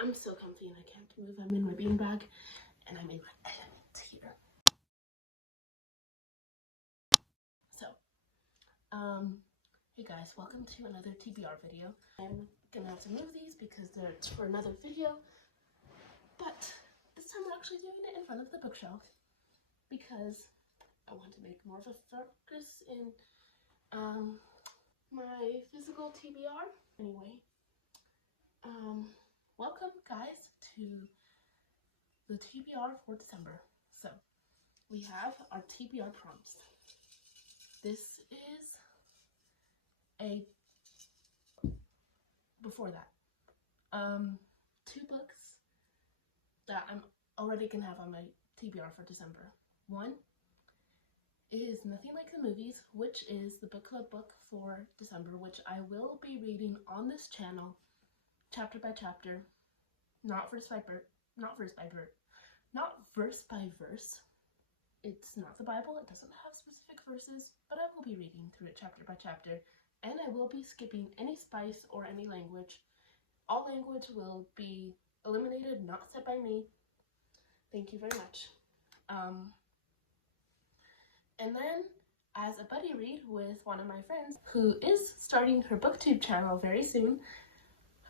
I'm so comfy and I can't move. I'm in my beanbag and I'm in my element here. So, hey guys, welcome to another TBR video. I'm gonna have to move these because they're for another video, but this time we're actually doing it in front of the bookshelf because I want to make more of a focus in my physical TBR. Anyway, welcome guys to the TBR for December. So we have our TBR prompts. This is before that, 2 books that I'm already gonna have on my TBR for December. One is Nothing Like the Movies, which is the book club book for December, which I will be reading on this channel, chapter by chapter, not verse by verse. It's not the Bible, it doesn't have specific verses, but I will be reading through it chapter by chapter, and I will be skipping any spice or any language. All language will be eliminated, not said by me. Thank you very much. And then, as a buddy read with one of my friends who is starting her booktube channel very soon,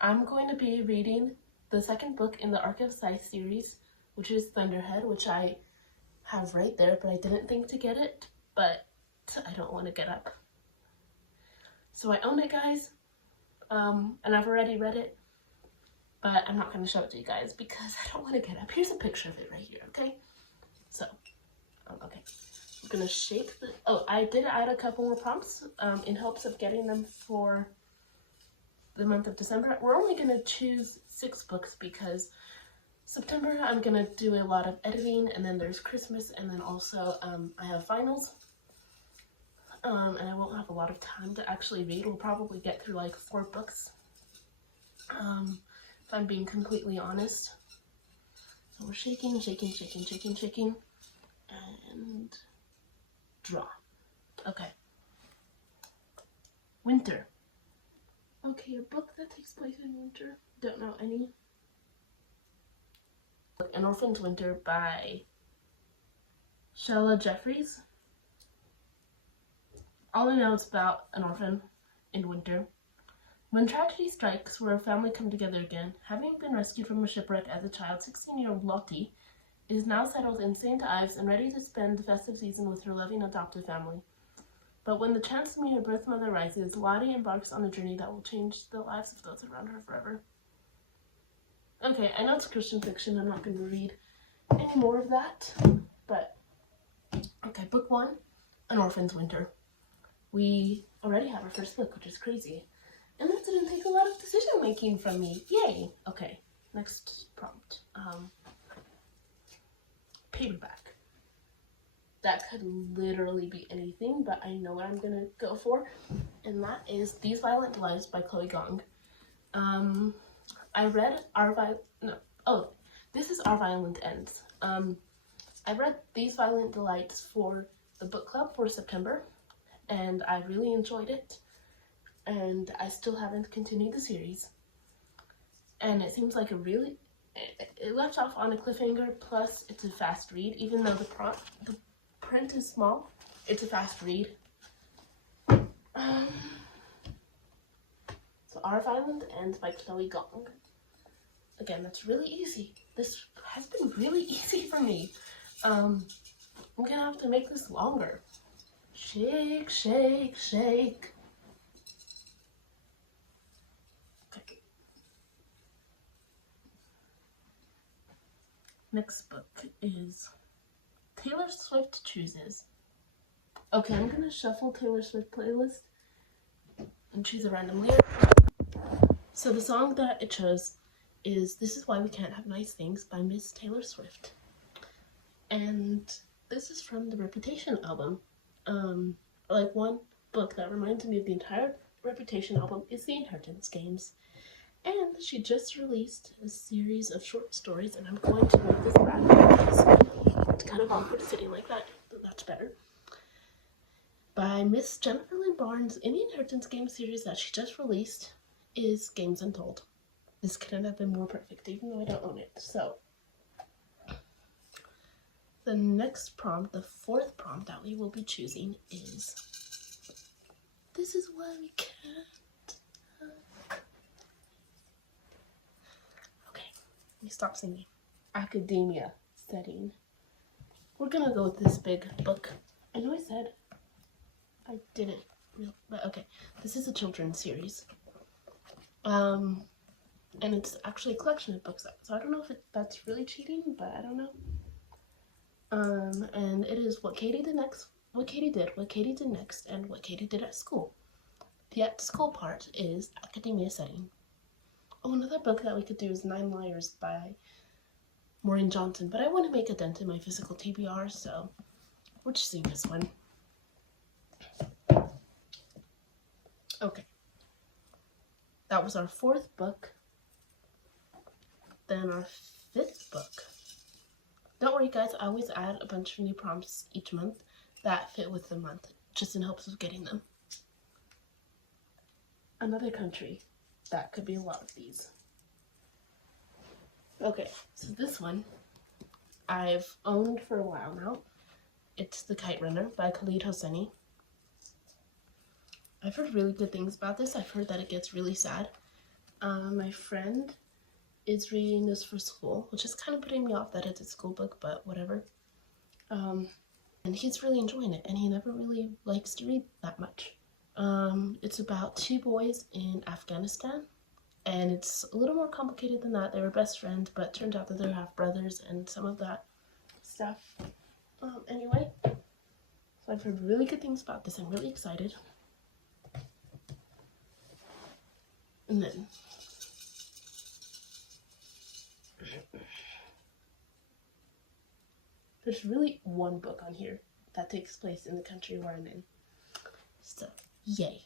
I'm going to be reading the second book in the Arc of Scythe series, which is Thunderhead, which I have right there, but I didn't think to get it, but I don't want to get up. So I own it, guys, and I've already read it, but I'm not going to show it to you guys because I don't want to get up. Here's a picture of it right here, okay? So, okay. I'm going to shake the... Oh, I did add a couple more prompts in hopes of getting them for the month of December. We're only going to choose 6 books because September I'm going to do a lot of editing, and then there's Christmas, and then also I have finals. And I won't have a lot of time to actually read. We'll probably get through like 4 books, if I'm being completely honest. So we're shaking, and draw. Okay. Winter. Okay, a book that takes place in winter. Don't know any. An Orphan's Winter by Shella Jeffries. All I know is about an orphan in winter. When tragedy strikes where a family come together again, having been rescued from a shipwreck as a child, 16-year-old Lottie is now settled in St. Ives and ready to spend the festive season with her loving adoptive family. But when the chance to meet her birth mother rises, Lottie embarks on a journey that will change the lives of those around her forever. Okay, I know it's Christian fiction. I'm not going to read any more of that, but okay, book 1, An Orphan's Winter. We already have our first book, which is crazy. And that didn't take a lot of decision making from me. Yay! Okay, next prompt. Paperback. That could literally be anything, but I know what I'm gonna go for. And that is These Violent Lives by Chloe Gong. I read this is Our Violent Ends. I read These Violent Delights for the book club for September, and I really enjoyed it, and I still haven't continued the series, and it seems like it left off on a cliffhanger, plus it's a fast read. Even though the print is small, it's a fast read. So Our Violent Ends by Chloe Gong. Again, that's really easy. This has been really easy for me. I'm gonna have to make this longer. Shake, shake, shake. Okay. Next book is Taylor Swift Chooses. Okay, I'm gonna shuffle Taylor Swift playlist and choose a random lyric. So the song that it chose is This Is Why We Can't Have Nice Things by Miss Taylor Swift. And this is from the Reputation album. Like one book that reminds me of the entire Reputation album is The Inheritance Games. And she just released a series of short stories, and I'm going to make this back because it's kind of awkward sitting like that, but that's better. By Miss Jennifer Lynn Barnes. In the Inheritance Games series that she just released is Games Untold. This couldn't have been more perfect, even though I don't own it. So, the next prompt, the fourth prompt that we will be choosing is, this is why we can't. Okay, let me stop singing. Academia setting. We're gonna go with this big book. I know I said I didn't, but okay. This is a children's series. And it's actually a collection of books, so I don't know if that's really cheating, but I don't know. And it is what Katie did next, what Katie did next, and what Katie did at school. The at school part is academia setting. Oh, another book that we could do is 9 Liars by Maureen Johnson, but I want to make a dent in my physical TBR, so we're just doing this one. Okay. That was our 4th book. Then our 5th book. Don't worry guys, I always add a bunch of new prompts each month that fit with the month, just in hopes of getting them. Another country. That could be a lot of these. Okay, so this one I've owned for a while now. It's The Kite Runner by Khalid Hosseini. I've heard really good things about this. I've heard that it gets really sad. My friend is reading this for school, which is kind of putting me off that it's a school book, but whatever. And he's really enjoying it, and he never really likes to read that much. It's about 2 boys in Afghanistan, and it's a little more complicated than that. They were best friends, but it turned out that they're half brothers and some of that stuff. Anyway, so I've heard really good things about this. I'm really excited. And then there's really one book on here that takes place in the country where I'm in. So, yay.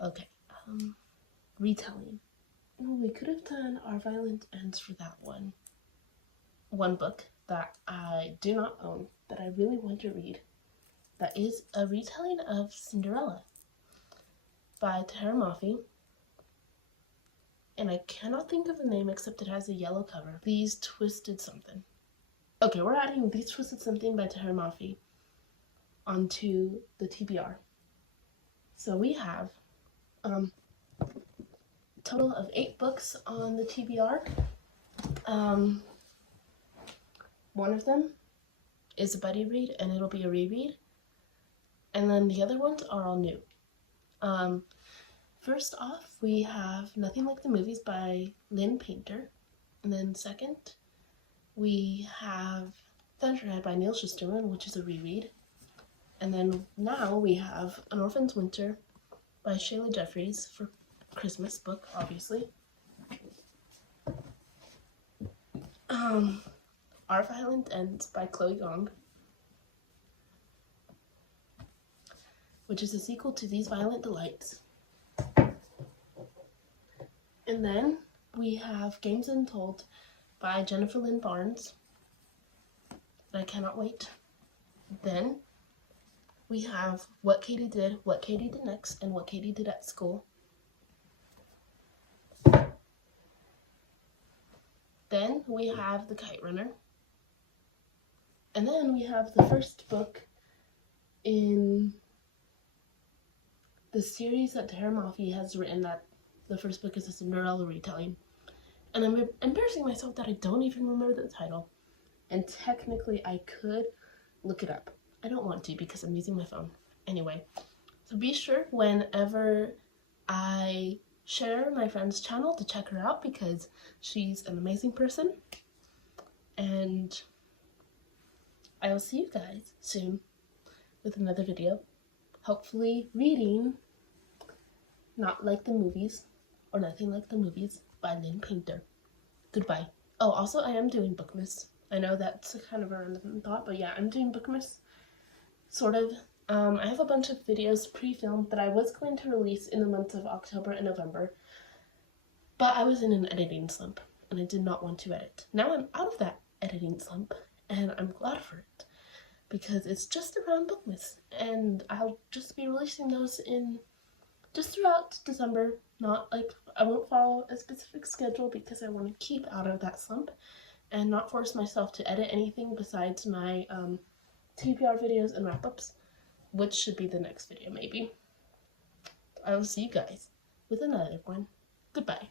Okay, retelling. Oh, we could have done Our Violent Ends for that one. One book that I do not own, that I really want to read, that is a retelling of Cinderella by Tahir Mafi. And I cannot think of the name except it has a yellow cover. These Twisted Something. Okay, we're adding These Twisted Something by Tahir Mafi onto the TBR. So we have a total of 8 books on the TBR. One of them is a buddy read, and it'll be a reread. And then the other ones are all new. First off, we have Nothing Like the Movies by Lynn Painter. And then second, we have Thunderhead by Neil Shusterman, which is a reread. And then now we have An Orphan's Winter by Shayla Jeffries for Christmas book, obviously. Our Violent Ends by Chloe Gong, which is a sequel to These Violent Delights. And then we have Games Untold by Jennifer Lynn Barnes. I cannot wait. Then we have What Katie Did Next, and What Katie Did at School. Then we have The Kite Runner. And then we have the first book in the series that Tahir Mafi has written, that the first book is a Cinderella retelling. And I'm embarrassing myself that I don't even remember the title. And technically I could look it up. I don't want to because I'm using my phone. Anyway, so be sure whenever I share my friend's channel to check her out because she's an amazing person. And I'll see you guys soon with another video. Hopefully reading Not Like the Movies or Nothing Like the Movies by Lynn Painter. Goodbye. Oh, also I am doing Bookmas. I know that's kind of a random thought, but yeah, I'm doing Bookmas. Sort of. I have a bunch of videos pre-filmed that I was going to release in the months of October and November, but I was in an editing slump and I did not want to edit. Now I'm out of that editing slump and I'm glad for it because it's just around Bookmas and I'll just be releasing those in just throughout December. Not like I won't follow a specific schedule because I want to keep out of that slump and not force myself to edit anything besides my TBR videos and wrap-ups, which should be the next video maybe. I will see you guys with another one. Goodbye.